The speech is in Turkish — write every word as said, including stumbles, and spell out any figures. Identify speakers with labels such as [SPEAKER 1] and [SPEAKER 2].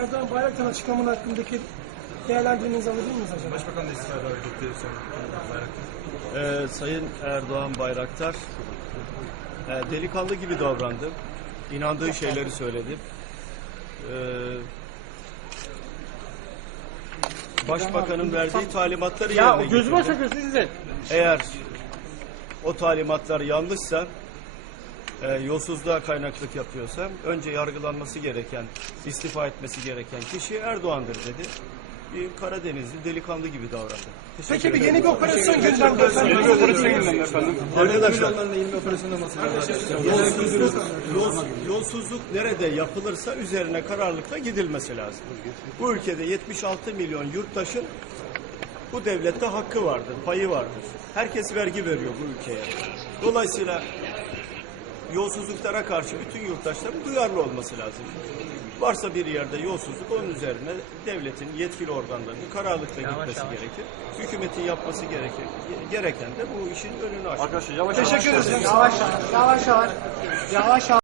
[SPEAKER 1] Erdoğan Bayraktar açıklamaları hakkındaki değerlendirmenizi alabilir miyiz acaba?
[SPEAKER 2] Başbakan da istifa davet etti
[SPEAKER 3] Ee,
[SPEAKER 2] Bayraktar.
[SPEAKER 3] Sayın Erdoğan Bayraktar e, delikanlı gibi davrandı. İnandığı şeyleri söyledi. Ee, Başbakanın verdiği talimatları
[SPEAKER 4] Ya
[SPEAKER 3] yerine
[SPEAKER 4] gözüme
[SPEAKER 3] getirdi.
[SPEAKER 4] çakıyorsun size.
[SPEAKER 3] Eğer o talimatlar yanlışsa, e, yolsuzluğa kaynaklık yapıyorsa önce yargılanması gereken, istifa etmesi gereken kişi Erdoğan'dır dedi. Bir Karadenizli delikanlı gibi davrandı.
[SPEAKER 1] Peki bir yeni bir operasyon gündemde efendim.
[SPEAKER 4] Yeni bir operasyon gündemde efendim.
[SPEAKER 3] Arkadaşlar,
[SPEAKER 2] Yollarında yeni bir operasyon olması lazım.
[SPEAKER 3] yolsuzluk, yols- yolsuzluk nerede yapılırsa üzerine kararlılıkla gidilmesi lazım. Bu ülkede yetmiş altı milyon yurttaşın bu devlette hakkı vardır, payı vardır. Herkes vergi veriyor bu ülkeye. Dolayısıyla yolsuzluklara karşı bütün yurttaşların duyarlı olması lazım. Varsa bir yerde yolsuzluk, onun üzerine devletin yetkili organlarının kararlılıkla gitmesi gerekir. Hükümetin yapması gerekir. Gereken de bu işin önünü açmak.
[SPEAKER 4] Arkadaşlar yavaş
[SPEAKER 1] Teşekkür ederim. Yavaş yavaş. Yavaş yavaş. Yavaş yavaş.